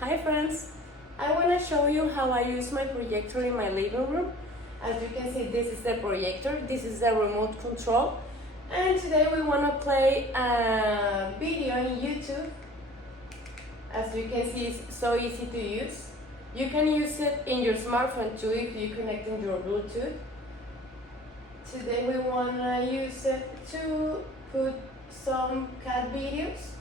Hi friends! I want to show you how I use my projector in my living room. As you can see, this is the projector, this is the remote control, and today we want to play a video on YouTube. As you can see, it's so easy to use. You can use it in your smartphone too if you connect in your Bluetooth. Today we want to use it to put some cat videos.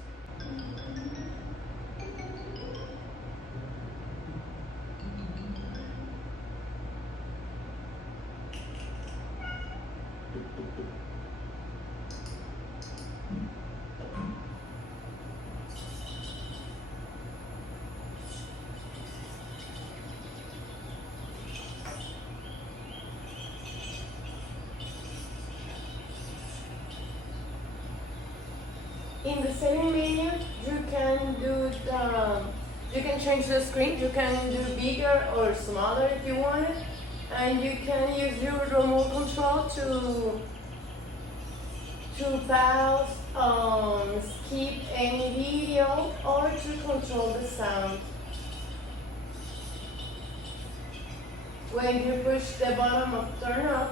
In the setting menu, you can change the screen. You can do bigger or smaller if you want it, and you can use your remote control to pause, skip any video, or to control the sound. When you push the button of turn off,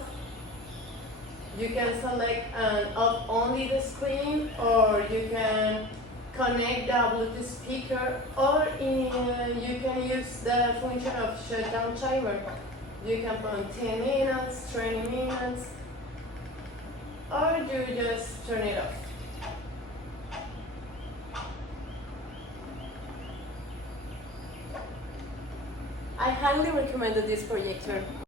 you can select off only the screen, or you can connect the Bluetooth speaker, or you can use the function of shutdown timer. You can put 10 minutes, 20 minutes, or you just turn it off. I highly recommend this projector.